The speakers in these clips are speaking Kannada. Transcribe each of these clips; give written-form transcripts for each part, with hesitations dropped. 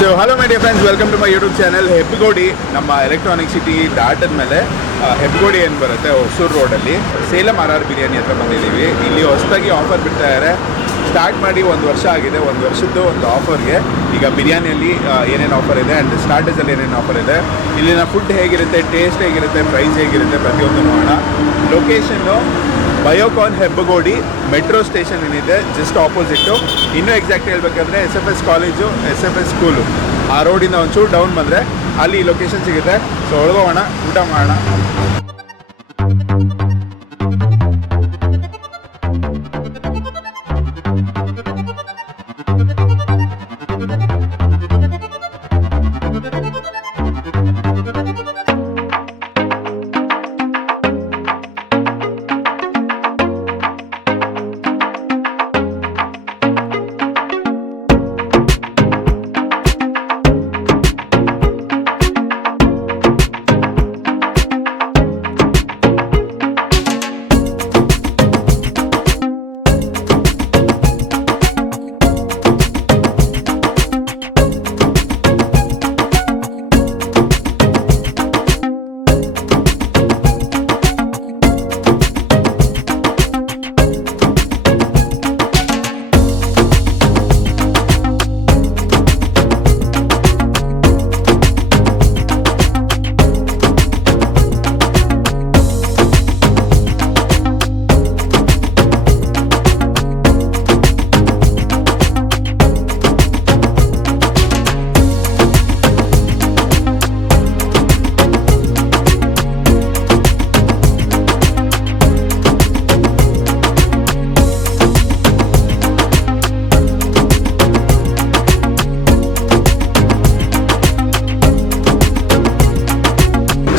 So hello my dear friends, welcome to my YouTube channel. Hebbagodi ನಮ್ಮ ಎಲೆಕ್ಟ್ರಾನಿಕ್ ಸಿಟಿ ದಾಟದ ಮೇಲೆ ಹೆಬ್ಬಗೋಡಿ ಏನು ಬರುತ್ತೆ ಹೊಸೂರು ರೋಡಲ್ಲಿ ಸೇಲಂ RR ಬಿರಿಯಾನಿ ಹತ್ರ ಬಂದಿದ್ದೀವಿ. ಇಲ್ಲಿ ಹೊಸದಾಗಿ ಆಫರ್ ಬಿಡ್ತಾ ಇದ್ದಾರೆ. ಸ್ಟಾರ್ಟ್ ಮಾಡಿ 1 ವರ್ಷ ಆಗಿದೆ. 1 ವರ್ಷದ್ದು ಒಂದು ಆಫರ್ಗೆ ಈಗ ಬಿರಿಯಾನಿಯಲ್ಲಿ ಏನೇನು ಆಫರ್ ಇದೆ ಆ್ಯಂಡ್ ಸ್ಟಾರ್ಟರ್ಸಲ್ಲಿ ಏನೇನು ಆಫರ್ ಇದೆ, ಇಲ್ಲಿನ ಫುಡ್ ಹೇಗಿರುತ್ತೆ, ಟೇಸ್ಟ್ ಹೇಗಿರುತ್ತೆ, ಪ್ರೈಸ್ ಹೇಗಿರುತ್ತೆ, ಪ್ರತಿಯೊಂದು ನೋಡೋಣ. Location Biocon Hebbagodi metro station ಏನಿದೆ ಜಸ್ಟ್ ಆಪೋಸಿಟ್ಟು. ಇನ್ನೂ ಎಕ್ಸಾಕ್ಟ್ ಹೇಳ್ಬೇಕಂದ್ರೆ SFS ಕಾಲೇಜು, SFS ಸ್ಕೂಲು, ಆ ರೋಡಿಂದ ಒಂಚೂರು ಡೌನ್ ಬಂದರೆ ಅಲ್ಲಿ ಲೊಕೇಶನ್ ಸಿಗುತ್ತೆ. ಸೊ ಒಳಗೋಗೋಣ, ಊಟ ಮಾಡೋಣ.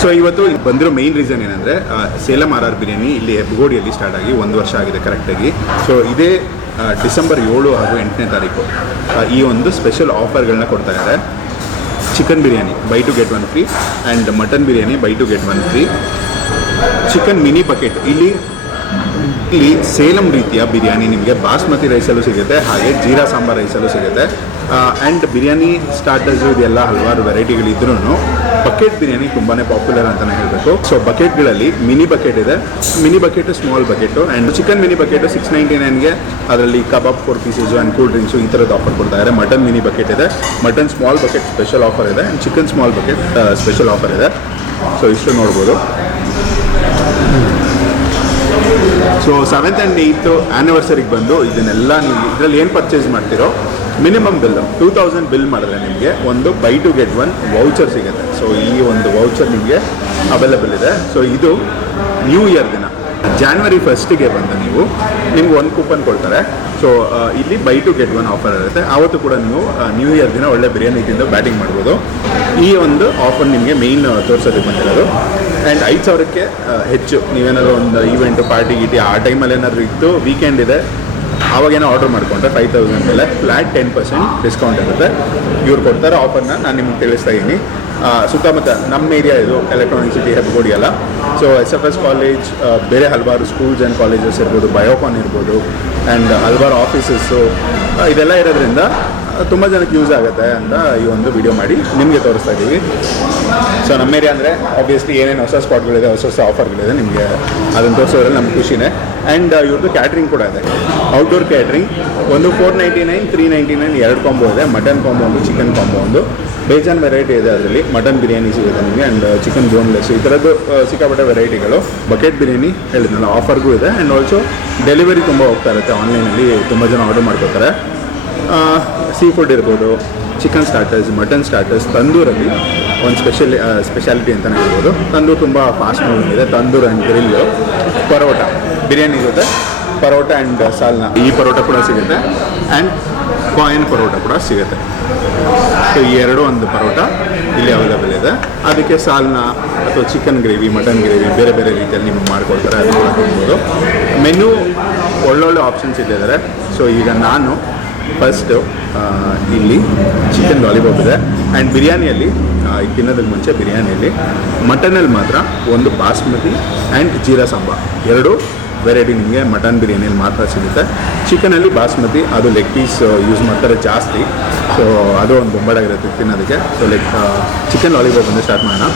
ಸೊ ಇವತ್ತು ಬಂದಿರೋ ಮೇನ್ ರೀಸನ್ ಏನಂದರೆ ಸೇಲಂ RR ಬಿರಿಯಾನಿ ಇಲ್ಲಿ ಹೆಬ್ಬಗೋಡಿಯಲ್ಲಿ ಸ್ಟಾರ್ಟ್ ಆಗಿ 1 ವರ್ಷ ಆಗಿದೆ ಕರೆಕ್ಟಾಗಿ. ಸೊ ಇದೇ ಡಿಸೆಂಬರ್ 7 ಹಾಗೂ 8ನೇ ತಾರೀಕು ಈ ಒಂದು ಸ್ಪೆಷಲ್ ಆಫರ್ಗಳನ್ನ ಕೊಡ್ತಾ ಇದ್ದಾರೆ. Chicken biryani by two get 1 free and mutton biryani by two get 1 free. Chicken mini bucket, ಇಲ್ಲಿ ಸೇಲಂ ರೀತಿಯ ಬಿರಿಯಾನಿ ನಿಮಗೆ ಬಾಸ್ಮತಿ ರೈಸಲ್ಲೂ ಸಿಗುತ್ತೆ, ಹಾಗೆ ಜೀರಾ ಸಾಂಬಾರ್ ರೈಸಲ್ಲೂ ಸಿಗುತ್ತೆ. ಆ್ಯಂಡ್ ಬಿರಿಯಾನಿ ಸ್ಟಾರ್ಟರ್ಸು ಇದೆಲ್ಲ ಹಲವಾರು ವೆರೈಟಿಗಳಿದ್ರೂ ಬಕೆಟ್ ಬಿರಿಯಾನಿ ತುಂಬಾ ಪಾಪ್ಯುಲರ್ ಅಂತಲೇ ಹೇಳಬೇಕು. ಸೊ ಬಕೆಟ್ಗಳಲ್ಲಿ ಮಿನಿ ಬಕೆಟ್ ಇದೆ, mini bucket, small bucket and chicken mini bucket 699ಗೆ ಅದರಲ್ಲಿ kebab 4 pieces and cool drinks ಈ ಥರದ್ದು ಆಫರ್ ಕೊಡ್ತಾ ಇದ್ದಾರೆ. ಮಟನ್ ಮಿನಿ ಬಕೆಟ್ ಇದೆ, mutton small bucket special offer ಇದೆ and chicken small bucket special offer ಇದೆ. ಸೊ ಇಷ್ಟು ನೋಡ್ಬೋದು. ಸೊ 7th and 8th ಆ್ಯನಿವರ್ಸರಿಗೆ ಬಂದು ಇದನ್ನೆಲ್ಲ ನೀವು ಇದರಲ್ಲಿ ಏನು ಪರ್ಚೇಸ್ ಮಾಡ್ತೀರೋ ಮಿನಿಮಮ್ ಬಿಲ್ 2000 ಬಿಲ್ ಮಾಡಿದ್ರೆ ನಿಮಗೆ ಒಂದು ಬೈ ಟು ಗೆಟ್ 1 ವೌಚರ್ ಸಿಗುತ್ತೆ. ಸೊ ಈ ಒಂದು ವೌಚರ್ ನಿಮಗೆ ಅವೈಲೇಬಲ್ ಇದೆ. ಸೊ ಇದು ನ್ಯೂ ಇಯರ್ ದಿನ January 1st ಬಂದು ನೀವು ನಿಮ್ಗೆ 1 ಕೂಪನ್ ಕೊಡ್ತಾರೆ. ಸೊ ಇಲ್ಲಿ ಬೈ ಟು ಗೆಟ್ 1 ಆಫರ್ ಇರುತ್ತೆ. ಆವತ್ತು ಕೂಡ ನೀವು ನ್ಯೂ ಇಯರ್ ದಿನ ಒಳ್ಳೆ ಬಿರಿಯಾನಿ ತಿಂದು ಬ್ಯಾಟಿಂಗ್ ಮಾಡ್ಬೋದು. ಈ ಒಂದು ಆಫರ್ ನಿಮಗೆ ಮೇಯ್ನ್ ತೋರಿಸೋದಕ್ಕೆ ಬಂದಿರೋದು. ಆ್ಯಂಡ್ 5000ಕ್ಕೆ ಹೆಚ್ಚು ನೀವೇನಾದರೂ ಒಂದು ಈವೆಂಟು, ಪಾರ್ಟಿ ಗೀಟಿ ಆ ಟೈಮಲ್ಲಿ ಏನಾದರೂ ಇತ್ತು, ವೀಕೆಂಡ್ ಇದೆ, ಆವಾಗೇನೋ ಆರ್ಡರ್ ಮಾಡಿಕೊಂಡ್ರೆ 5000 ಮೇಲೆ ಫ್ಲ್ಯಾಟ್ 10% ಡಿಸ್ಕೌಂಟ್ ಇರುತ್ತೆ. ಇವ್ರು ಕೊಡ್ತಾರೆ ಆಫರ್ನ, ನಾನು ನಿಮ್ಗೆ ತಿಳಿಸ್ತಾ ಇದ್ದೀನಿ. ಸುತ್ತಮುತ್ತ ನಮ್ಮ ಏರಿಯಾ ಇದು ಎಲೆಕ್ಟ್ರಾನಿಕ್ ಸಿಟಿ ಹೆಬ್ಬಗೋಡಿ ಅಲ್ಲ. ಸೊ SFS ಕಾಲೇಜ್, ಬೇರೆ ಹಲವಾರು ಸ್ಕೂಲ್ಸ್ ಆ್ಯಂಡ್ ಕಾಲೇಜಸ್ ಇರ್ಬೋದು, ಬಯೋಕಾನ್ ಇರ್ಬೋದು ಆ್ಯಂಡ್ ಹಲವಾರು ಆಫೀಸಸ್ಸು ಇದೆಲ್ಲ ಇರೋದ್ರಿಂದ ತುಂಬ ಜನಕ್ಕೆ ಯೂಸ್ ಆಗುತ್ತೆ ಅಂತ ಈ ಒಂದು ವಿಡಿಯೋ ಮಾಡಿ ನಿಮಗೆ ತೋರಿಸ್ತಾ ಇದ್ದೀವಿ. ಸೊ ನಮ್ಮ ಏರಿಯಾ ಅಂದರೆ ಆಬ್ವಿಯಸ್ಲಿ ಏನೇನು ಹೊಸ ಸ್ಪಾಟ್ಗಳಿದೆ, ಹೊಸ ಹೊಸ ಆಫರ್ಗಳಿದೆ, ನಿಮಗೆ ಅದನ್ನು ತೋರಿಸೋದ್ರಲ್ಲಿ ನಮ್ಗೆ ಖುಷಿನೇ. ಆ್ಯಂಡ್ ಇವ್ರದ್ದು ಕ್ಯಾಟ್ರಿಂಗ್ ಕೂಡ ಇದೆ, ಔಟ್ಡೋರ್ ಕ್ಯಾಟ್ರಿಂಗ್. ಒಂದು 499, 399 2 ಕಾಂಬೋ ಇದೆ. ಮಟನ್ ಕಾಂಬೋ ಒಂದು, ಚಿಕನ್ ಕಾಂಬೋ ಒಂದು, ಬೇಜಾನ್ ವೆರೈಟಿ ಇದೆ. ಅದರಲ್ಲಿ ಮಟನ್ ಬಿರಿಯಾನಿ ಸಿಗುತ್ತೆ ನಿಮಗೆ ಆ್ಯಂಡ್ ಚಿಕನ್ ಬೋನ್ಲೆಸ್, ಈ ಥರದ್ದು ಸಿಕ್ಕಾಪಟ್ಟೆ ವೆರೈಟಿಗಳು. ಬಕೆಟ್ ಬಿರಿಯಾನಿ ಹೇಳಿದ್ನಲ್ಲ ಆಫರ್ಗೂ ಇದೆ. ಆ್ಯಂಡ್ ಆಲ್ಸೋ ಡೆಲಿವರಿ ತುಂಬ ಹೋಗ್ತಾ ಇರುತ್ತೆ ಆನ್ಲೈನಲ್ಲಿ, ತುಂಬ ಜನ ಆರ್ಡರ್ ಮಾಡ್ಕೋತಾರೆ. ಸೀ ಫುಡ್ ಇರ್ಬೋದು, ಚಿಕನ್ ಸ್ಟಾರ್ಟರ್ಸ್, ಮಟನ್ ಸ್ಟಾರ್ಟರ್ಸ್, ತಂದೂರಲ್ಲಿ ಒಂದು ಸ್ಪೆಷಾಲಿಟಿ ಅಂತಲೇ ಹೇಳ್ಬೋದು. ತಂದೂರು ತುಂಬ ಫಾಸ್ಟ್ ಮೂವಿಂಗ್ ಇದೆ. ತಂದೂರು ಆ್ಯಂಡ್ ಗ್ರಿಲ್ಲು, ಪರೋಟ ಬಿರಿಯಾನಿ ಇರುತ್ತೆ, ಪರೋಟ ಆ್ಯಂಡ್ ಸಾಲ್ನ, ಈ ಪರೋಟ ಕೂಡ ಸಿಗುತ್ತೆ ಆ್ಯಂಡ್ ಕಾಯಿನ್ ಪರೋಟ ಕೂಡ ಸಿಗುತ್ತೆ. ಸೊ ಈ ಎರಡು ಒಂದು ಪರೋಟ ಇಲ್ಲಿ ಅವೈಲೇಬಲ್ ಇದೆ. ಅದಕ್ಕೆ ಸಾಲ್ನ ಅಥವಾ ಚಿಕನ್ ಗ್ರೇವಿ, ಮಟನ್ ಗ್ರೇವಿ ಬೇರೆ ಬೇರೆ ರೀತಿಯಲ್ಲಿ ನಿಮಗೆ ಮಾಡ್ಕೊಳ್ತಾರೆ, ಅದು ಕೂಡ ತಿನ್ಬೋದು. ಮೆನು ಒಳ್ಳೊಳ್ಳೆ ಆಪ್ಷನ್ಸ್ ಇಟ್ಟಿದ್ದಾರೆ. ಸೊ ಈಗ ನಾನು ಫಸ್ಟು ಇಲ್ಲಿ ಚಿಕನ್ ಲಾಲಿಪಾಪ್ ಇದೆ ಆ್ಯಂಡ್ ಬಿರಿಯಾನಿಯಲ್ಲಿ ತಿನ್ನೋದಕ್ಕೆ ಮುಂಚೆ ಬಿರಿಯಾನಿಯಲ್ಲಿ ಮಟನಲ್ಲಿ ಮಾತ್ರ ಒಂದು ಬಾಸ್ಮತಿ ಆ್ಯಂಡ್ ಜೀರಾ ಸಾಂಬಾರ್ ಎರಡು ವೆರೈಟಿ ನಿಮಗೆ ಮಟನ್ ಬಿರಿಯಾನಿಯಲ್ಲಿ ಮಾತ್ರ ಸಿಗುತ್ತೆ. ಚಿಕನಲ್ಲಿ ಬಾಸ್ಮತಿ ಅದು ಲೆಗ್ ಪೀಸ್ ಯೂಸ್ ಮಾಡ್ತಾರೆ ಜಾಸ್ತಿ. ಸೊ ಅದು ಒಂದು ಬೊಂಬಾಟಾಗಿರುತ್ತೆ ತಿನ್ನೋದಕ್ಕೆ. ಸೊ ಚಿಕನ್ ಲಾಲಿಪಾಪ್ ಬಂದು ಸ್ಟಾರ್ಟ್ ಮಾಡೋಣ.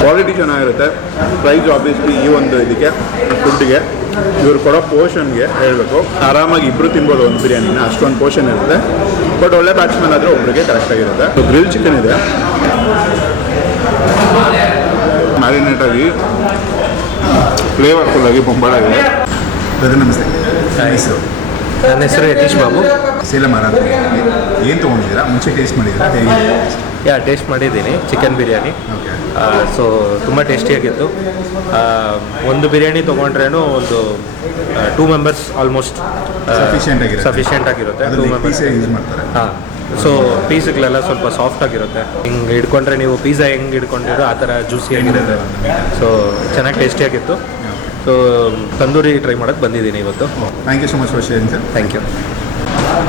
ಕ್ವಾಲಿಟಿ ಚೆನ್ನಾಗಿರುತ್ತೆ. ಪ್ರೈಸ್ ಆಬ್ವಿಯಸ್ಲಿ ಈ ಒಂದು ಇದಕ್ಕೆ ಫುಡ್ಗೆ ಇವ್ರು ಕೊಡೋ ಪೋರ್ಷನ್ಗೆ ಹೇಳಬೇಕು, ಆರಾಮಾಗಿ ಇಬ್ಬರು ತಿನ್ಬೋದು ಒಂದು ಬಿರಿಯಾನಿನ, ಅಷ್ಟೊಂದು ಪೋರ್ಷನ್ ಇರುತ್ತೆ. ಬಟ್ ಒಳ್ಳೆ ಬ್ಯಾಟ್ಸ್ಮನ್ ಆದರೆ ಒಬ್ರಿಗೆ ಕರೆಕ್ಟಾಗಿರುತ್ತೆ. ಗ್ರಿಲ್ ಚಿಕನ್ ಇದೆ, ಮ್ಯಾರಿನೇಟ್ ಆಗಿ ಫ್ಲೇವರ್ಫುಲ್ಲಾಗಿ ಬೊಂಬಾಳಾಗಿದೆ. ನಮಸ್ತೆ, ನನ್ನ ಹೆಸರು ಯತೀಶ್ ಬಾಬು. ಸೇಲಂ ಆರ್ ಬಿರಿಯಾನಿ ಏನು ತೊಗೊಂಡಿದ್ದೀರಾ? ಮುಂಚೆ ಟೇಸ್ಟ್ ಮಾಡಿದ್ದೀರಾ? ಹೇಗೆ? ಟೇಸ್ಟ್ ಮಾಡಿದ್ದೀನಿ ಚಿಕನ್ ಬಿರಿಯಾನಿ. ಓಕೆ. ಸೊ ತುಂಬ ಟೇಸ್ಟಿಯಾಗಿತ್ತು. ಒಂದು ಬಿರಿಯಾನಿ ತೊಗೊಂಡ್ರೇನು ಒಂದು 2 ಮೆಂಬರ್ಸ್ ಆಲ್ಮೋಸ್ಟ್ ಸಫಿಷಿಯೆಂಟ್ ಆಗಿರುತ್ತೆ. 2 ಮೆಂಬರ್ಸ್ ಯೂಸ್ ಮಾಡ್ತಾರೆ. ಹಾಂ. ಸೊ ಪೀಸ್ಗಳೆಲ್ಲ ಸ್ವಲ್ಪ ಸಾಫ್ಟ್ ಆಗಿರುತ್ತೆ. ಹಿಂಗೆ ಹಿಡ್ಕೊಂಡ್ರೆ ನೀವು ಪಿಜ್ಜಾ ಹೆಂಗೆ ಹಿಡ್ಕೊಂಡಿರೋ ಆ ಥರ ಜ್ಯೂಸಿಯಾಗಿರುತ್ತೆ. ಸೊ ಚೆನ್ನಾಗಿ ಟೇಸ್ಟಿಯಾಗಿತ್ತು. ಸೊ ತಂದೂರಿ ಟ್ರೈ ಮಾಡೋಕ್ಕೆ ಬಂದಿದ್ದೀನಿ ಇವತ್ತು. Thank you so much for sharing sir. Thank you.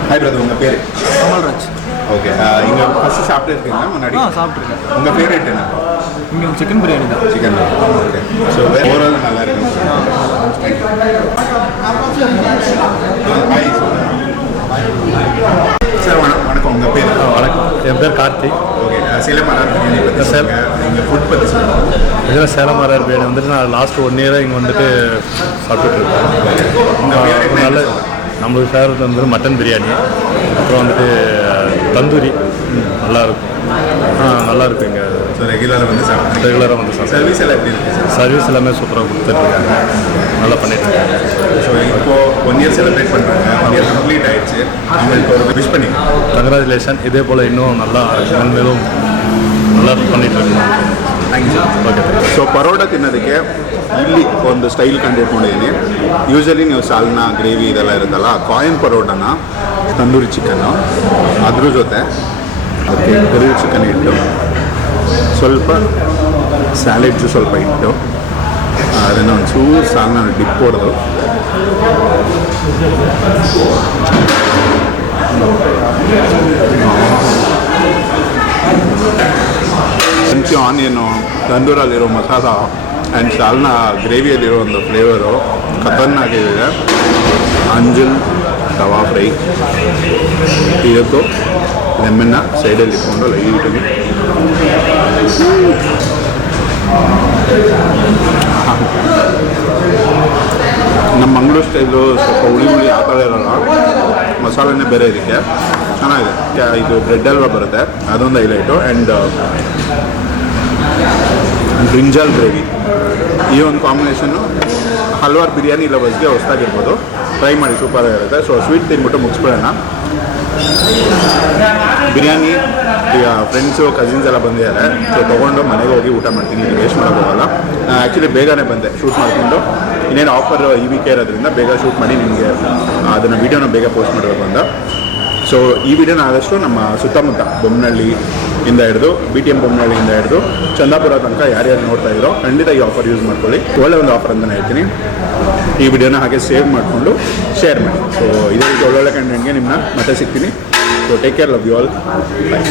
Hi brother, உங்கள் பேர்? கமல்ராஜ். ஓகே, இங்கே ஃபஸ்ட்டு சாப்பிட்டுருக்கீங்களா முன்னாடி? சாப்பிட்ருக்கேன். உங்கள் ஃபேவரேட் என்ன? இங்கே சிக்கன் பிரியாணி தான். Chicken okay. ஸோ ஓவரால் நல்லா இருக்கும். ஹாய் சார், வணக்கம். உங்கள் பேர்? வணக்கம், என் பேர் கார்த்திக். ஓகே, சேலம் ஆர் பிரியாணி பற்றி சொல்லுங்கள். இங்கே ஃபுட் பற்றி சொல்லுங்கள். இதில் சேலம் ஆர் பிரியாணி வந்துட்டு நான் லாஸ்ட் 1 இயராக இங்கே வந்துட்டு சாப்பிட்டுட்ருக்கேன். நல்ல நம்மளுக்கு ஃபேவரட் வந்து மட்டன் பிரியாணி, அப்புறம் வந்துட்டு தந்தூரி நல்லாயிருக்கும். நல்லாயிருக்கும். இங்கே ஸோ ரெகுலராக வந்து சாப்பிட்டு ரெகுலராக வந்து சாப்பிட்டு. சர்வீஸ் எல்லாம் எப்படி இருக்குது? சர்வீஸ் எல்லாமே சூப்பராக கொடுத்துட்ருக்காங்க, நல்லா பண்ணிட்டுருக்காங்க. ஸோ இப்போது 1 இயர் செலிப்ரேட் பண்ணுறாங்க. 1 இயர் கம்ப்ளீட் ஆகிடுச்சு. அவங்களுக்கு ஒரு விஷ் பண்ணி கங்க்ராச்சுலேஷன். இதே போல் இன்னும் நல்லா மேலும் நல்லா பண்ணிட்டுருக்கோம். Thank you. Okay. So parotta ತಿನ್ನೋದಕ್ಕೆ ಇಲ್ಲಿ ಒಂದು ಸ್ಟೈಲ್ ಕಂಡಿಟ್ಕೊಂಡಿದ್ದೀನಿ. ಯೂಶಲಿ ನೀವು ಸಾಲ್ನ ಗ್ರೇವಿ ಇದೆಲ್ಲ ಇರುತ್ತಲ್ಲ, ಕಾಯಿನ್ ಪರೋಟನ ತಂದೂರಿ ಚಿಕನ್ನು ಅದ್ರ ಜೊತೆ ಅದಕ್ಕೆ ಗ್ರಿಲ್ ಚಿಕನ್ ಇಟ್ಟು ಸ್ವಲ್ಪ ಸ್ಯಾಲೆಡ್ಸು ಸ್ವಲ್ಪ ಇಟ್ಟು ಅದನ್ನು ಒಂಚೂರು ಸಾಲ್ನ ಡಿಪ್ ಹೊಡೆದು ಹಂಚಿ ಆನಿಯನು, ತಂದೂರಲ್ಲಿರೋ ಮಸಾಲ ಆ್ಯಂಡ್ ಸಾಲ್ನ ಗ್ರೇವಿಯಲ್ಲಿರೋ ಒಂದು ಫ್ಲೇವರು ಖತರ್ನಾಗಿದೆ. ಅಂಜಲ್ ತವಾ ಫ್ರೈ ಇದಕ್ಕೂ ಲೆಮನ್ನ ಸೈಡಲ್ಲಿ ಇಟ್ಕೊಂಡು ಲೈಟಾಗಿ ನಮ್ಮ ಮಂಗಳೂರು ಸ್ಟೈಲು ಸ್ವಲ್ಪ ಹುಳಿ ಆ ಥರ ಇರೋಲ್ಲ, ಮಸಾಲೆನೇ ಬೇರೆ ಇದಕ್ಕೆ ಚೆನ್ನಾಗಿದೆ. ಇದು ಬ್ರೆಡ್ ಹಲ್ವಾ ಬರುತ್ತೆ, ಅದೊಂದು ಹೈಲೈಟು. ಆ್ಯಂಡ್ ಬ್ರಿಂಜಾಲ್ ಗ್ರೇವಿ, ಈ ಒಂದು ಕಾಂಬಿನೇಷನ್ನು ಹಲವಾರು ಬಿರಿಯಾನಿ ಲವರ್ಸ್ಗೆ ಹೊಸದಾಗಿರ್ಬೋದು, ಟ್ರೈ ಮಾಡಿ, ಸೂಪರ್ ಆಗಿರುತ್ತೆ. ಸೊ ಸ್ವೀಟ್ ತಿಂದ್ಬಿಟ್ಟು ಮುಗಿಸ್ಬಿಡೋಣ. ಬಿರಿಯಾನಿ ಈಗ ಫ್ರೆಂಡ್ಸು ಕಸಿನ್ಸ್ ಎಲ್ಲ ಬಂದಿದ್ದಾರೆ. ಸೊ ತೊಗೊಂಡು ಮನೆಗೆ ಹೋಗಿ ಊಟ ಮಾಡ್ತೀನಿ, ವೇಸ್ಟ್ ಮಾಡೋಕ್ಕೋಗಲ್ಲ. ಆ್ಯಕ್ಚುಲಿ ಬೇಗನೆ ಬಂದೆ ಶೂಟ್ ಮಾಡಿಕೊಂಡು, ಇನ್ನೇನು ಆಫರ್ ಈ ವೀಕ್ ಇರೋದ್ರಿಂದ ಬೇಗ ಶೂಟ್ ಮಾಡಿ ನಿಮಗೆ ಅದನ್ನು ವೀಡಿಯೋನ ಬೇಗ ಪೋಸ್ಟ್ ಮಾಡಬೇಕು ಅಂತ. ಸೊ ಈ ವಿಡಿಯೋನ ಆದಷ್ಟು ನಮ್ಮ ಸುತ್ತಮುತ್ತ ಬೊಮ್ಮನಹಳ್ಳಿಯಿಂದ ಹಿಡಿದು BTM ಬೊಮ್ಮನಹಳ್ಳಿಯಿಂದ ಹಿಡಿದು ಚಂದಾಪುರ ತನಕ ಯಾರ್ಯಾರು ನೋಡ್ತಾ ಇದ್ರೋ ಖಂಡಿತ ಈ ಆಫರ್ ಯೂಸ್ ಮಾಡ್ಕೊಳ್ಳಿ. ಒಳ್ಳೆ ಒಂದು ಆಫರ್ ಅಂತಲೇ ಹೇಳ್ತೀನಿ. ಈ ವಿಡಿಯೋನ ಹಾಗೆ ಸೇವ್ ಮಾಡಿಕೊಂಡು ಶೇರ್ ಮಾಡಿ. ಸೊ ಇದೇ ರೀತಿ ಒಳ್ಳೊಳ್ಳೆ ಕಂಟೆಂಟ್ಗೆ ನಿಮ್ಮನ್ನ ಮತ್ತೆ ಸಿಗ್ತೀನಿ. So take care, love you all, bye.